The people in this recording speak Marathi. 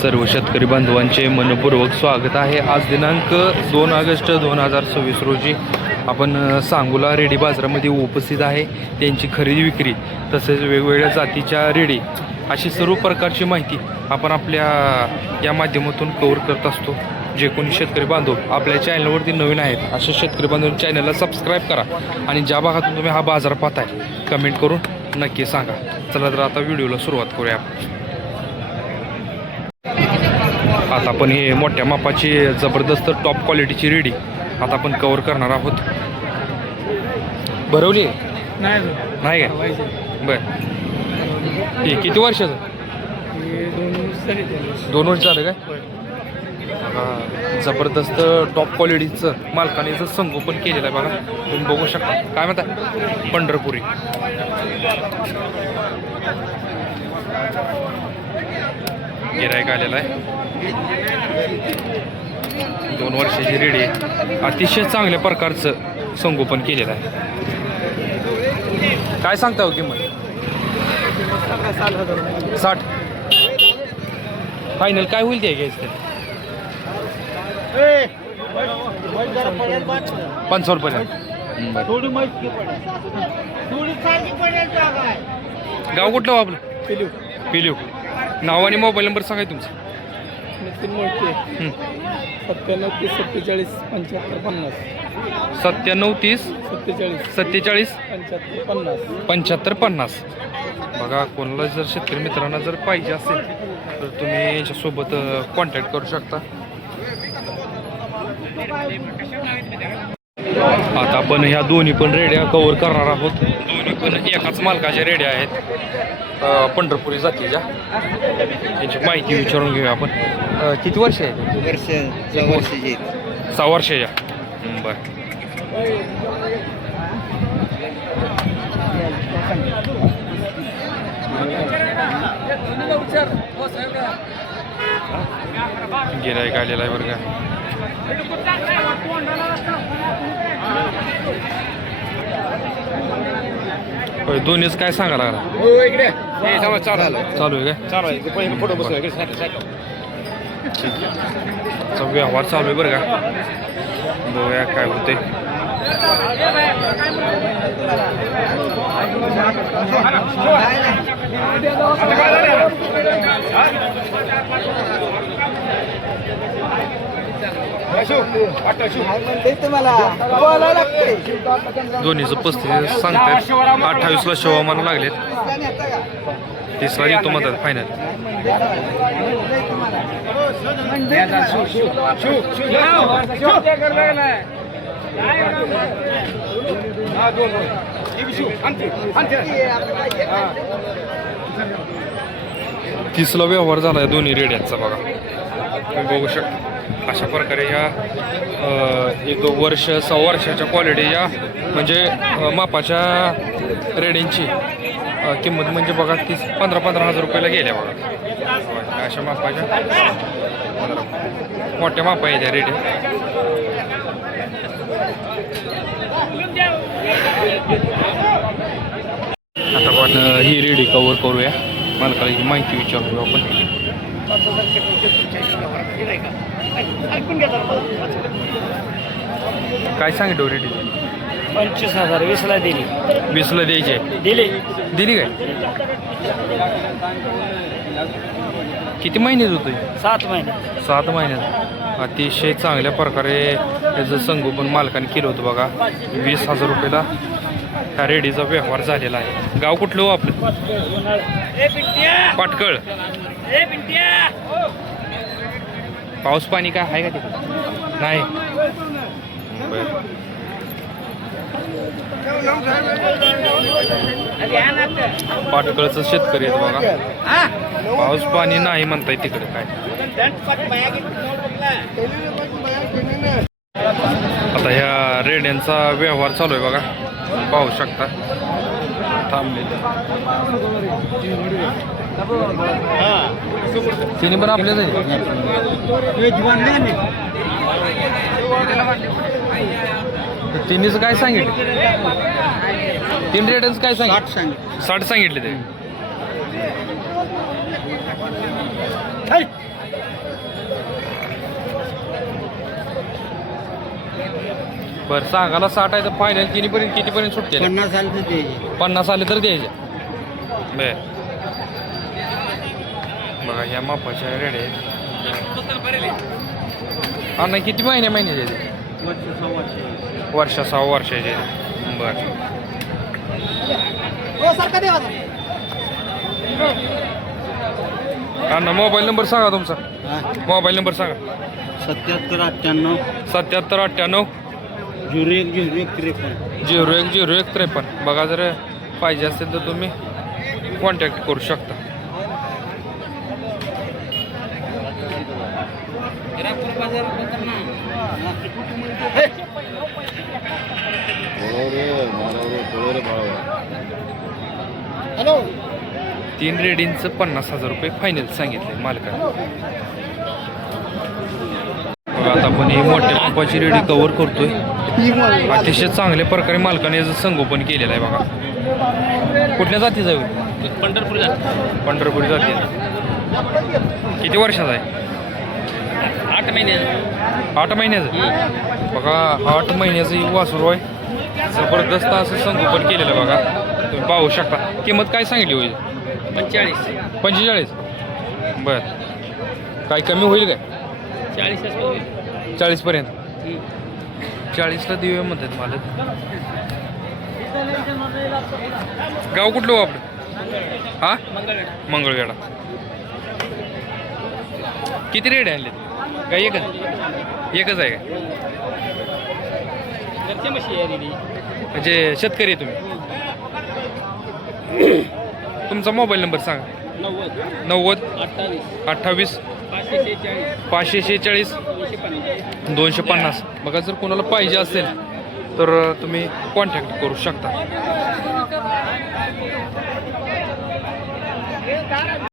सर्व शेतकरी बांधवांचे मनपूर्वक स्वागत आहे। आज दिनांक 2 ऑगस्ट 2026 रोजी आपण सांगोला रेडी बाजारामध्ये उपस्थित आहे। त्यांची खरेदी विक्री तसेच वेगवेगळ्या जातीच्या रेडी अशी सर्व प्रकारची माहिती आपण आपल्या या माध्यमातून कव्हर करत असतो। जे कोणी शेतकरी बांधव आपल्या चॅनलवरती नवीन आहेत अशा शेतकरी बांधव चॅनलला सबस्क्राईब करा आणि ज्या भागातून तुम्ही हा बाजार पाहताय कमेंट करून नक्की सांगा। चला तर आता व्हिडिओला सुरुवात करूया। आता आपण हे मोठ्या मापाची जबरदस्त टॉप क्वालिटीची रेडी आता आपण कव्हर करणार आहोत। भरवली नाही काय बरं हे किती वर्षाचं? 2 वर्ष झालं काय? जबरदस्त टॉप क्वालिटीचं मालकाने संगोपन केलेलं आहे बघा, तुम्ही बघू शकता। काय म्हणता? पंढरपुरी गिराईक आलेला आहे। 2 वर्षाची रेडी आहे, अतिशय चांगल्या प्रकारचं संगोपन केलेलं आहे। काय सांगता हो किंमत? 60 फायनल काय होईल ते घ्यायचं? 500 पर्यंत। गाव कुठलं आपलं? पिलीव। नाव आणि मोबाईल नंबर सांगाय तुमचं? 97 30 47 75 50 97 30 47 75 50। बघा, कोणाला जर शेतकरी मित्रांना जर पाहिजे असेल तर तुम्ही यांच्यासोबत कॉन्टॅक्ट करू शकता। आता आपण ह्या दोन्ही पण रेड्या कव्हर करणार आहोत। दोन्ही पण एकाच मालकाच्या रेड्या आहेत, पंढरपुरी जातीच्या। यांची माहिती विचारून घेऊया आपण। किती वर्ष आहे? 6 वर्षाच्या। बरं, गिराईक आलेला आहे बरं का। दोन्हीच काय सांगा लागला? चालू आहे काय? व्यवहार चालू आहे बरं का, बघूया काय होते। दोन्हीचं 35 सांगतात, 28ला शेवा लागलेत, 30ला देतो म्हणतात फायनल। तीसला व्यवहार झाला आहे दोन्ही रेड्यांचा बघा, तुम्ही बघू शकता। अशा प्रकारे ह्या 1 वर्ष 6 वर्षाच्या क्वालिटीच्या म्हणजे मापाच्या रेड्यांची किंमत म्हणजे बघा 15-15 हजार रुपयाला गेल्या बघा। अशा मापाच्या मोठ्या मापा आहे त्या रेड्या। आता आपण ही रेडी कव्हर करूया, मालकाला ही माहिती विचारू आपण। काय सांगितलं रेडी? 25,000 20ला दिली। 20ला द्यायची? दिली काय? किती महिन्यात होतोय? 7 महिने। 7 महिन्यात। अतिशय चांगल्या प्रकारे त्याचं संगोपन मालकाने केलं होतं बघा। 20,000 रुपयाला ह्या रेडीचा व्यवहार झालेला आहे। गाव कुठलं हो आपलं? पाटकळ। पाऊस पाणी काय आहे का तिकडे? नाही। पाटकळचं शेतकरी आहेत बघा, पाऊस पाणी नाही म्हणताय तिकडे काय। आता ह्या रेड्यांचा व्यवहार चालू आहे बघा, पाहू शकता। थांबले तिने पण आपल्या तिन्हीच काय सांगितलं? 3 रेटच काय सांगितलं? 60 सांगितले ते। बरं सांगायला 60 आहे तर फायनल कितीपर्यंत सुटते 50 आले तर द्यायचे. 50 आले तर द्यायचे. बर बघा ह्या मापाच्या रेड्या आहेत. हा नाही किती महिन्याचे ते? वर्षा 6 वर्षाचे. बर हा ना मोबाईल नंबर सांगा तुमचा. मोबाईल नंबर सांगा. 77 77 98 01 01 53. बघा जर पाहिजे असेल तर तुम्ही कॉन्टॅक्ट करू शकता. हॅलो 3 रेडींचं 50,000 रुपये फायनल सांगितले मालकाने. बघा आता आपण ही मोठ्या पंपाची रेडी कव्हर करतोय. अतिशय चांगल्या प्रकारे मालकाने याचं संगोपन केलेलं आहे. बघा कुठल्या जातीचं आहे? पंढरपुरी जाती. किती वर्षाचा आहे? 8 महिन्याचं. बघा 8 महिन्याचं ही वासरू आहे. जबरदस्त असं संगोपन केलेलं आहे. बघा तुम्ही पाहू शकता. किंमत काय सांगितली होईल? 45. बर काय कमी होईल काय? 40 पर्यंत. 40ला देऊया म्हणतात मालक. गाव कुठलं हो आपलं? हा मंगळवेढा. किती रेड आणले? काय एकच आहे का? म्हणजे शेतकरी आहे तुम्ही. तुमचा मोबाईल नंबर सांगा. 90 28 546 250. बघा जर कोणाला पाहिजे असेल तर तुम्ही कॉन्टॅक्ट करू शकता.